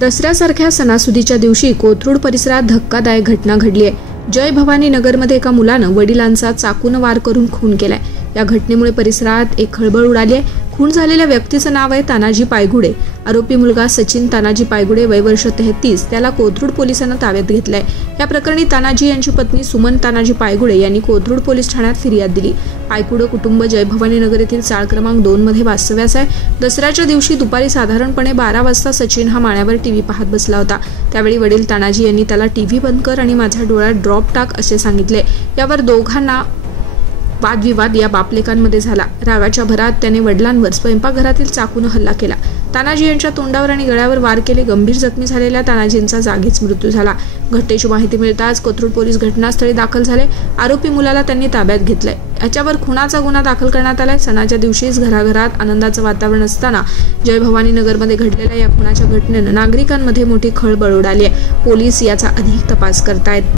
दसऱ्यासारख्या सणासुदीच्या दिवशी कोथरूड परिसरात धक्कादायक घटना घडली आहे। जय भवानी नगरमध्ये एका मुलानं वडिलांचा चाकूने वार करून खून केलाय। या घटनेमुळे परिसरात एक खळबळ उडाली आहे। खून झालेल्या व्यक्तीचं नाव आहे तानाजी पायगुडे। आरोपी मुलगा सचिन तानाजी पायगुडे वय वर्ष 33 त्याला कोथरूड पोलिसांनी ताब्यात घेतलंय। या प्रकरणी तानाजी यांची पत्नी सुमन तानाजी पायगुडे यांनी कोथरूड पोलीस ठाण्यात फिर्याद दिली। पायगुडे कुटुंब जय भवानी नगर येथील चाळ क्रमांक 2 मध्ये वास्तव्यास आहे। दसऱ्याच्या दिवशी दुपारी साधारणपणे 12 वाजता सचिन हा माळ्यावर टीव्ही पाहत बसला होता। त्यावेळी वडील तानाजी यांनी त्याला टीव्ही बंद कर आणि माझ्या डोळ्यात ड्रॉप टाक असे सांगितले। यावर दोघांना वादविवाद या बापलेकांमध्ये झाला। रागाच्या भरात त्याने वडिलांवर स्वयंपाकघरातील चाकूने हल्ला केला। तानाजी यांच्या तोंडावर आणि गळ्यावर वार केले। गंभीर जखमी झालेल्या तानाजींचा जागीच मृत्यू झाला। घटनेची माहिती मिळताच कोथरूड पोलीस घटनास्थळी दाखल झाले। आरोपी मुलाला त्यांनी ताब्यात घेतलंय। याच्यावर खुनाचा गुन्हा दाखल करण्यात आलाय। सणाच्या दिवशीच घराघरात आनंदाचं वातावरण असताना जय भवानी नगरमध्ये घडलेल्या या खुनाच्या घटनेने नागरिकांमध्ये मोठी खळबळ उडाली आहे। पोलीस याचा अधिक तपास करतायत।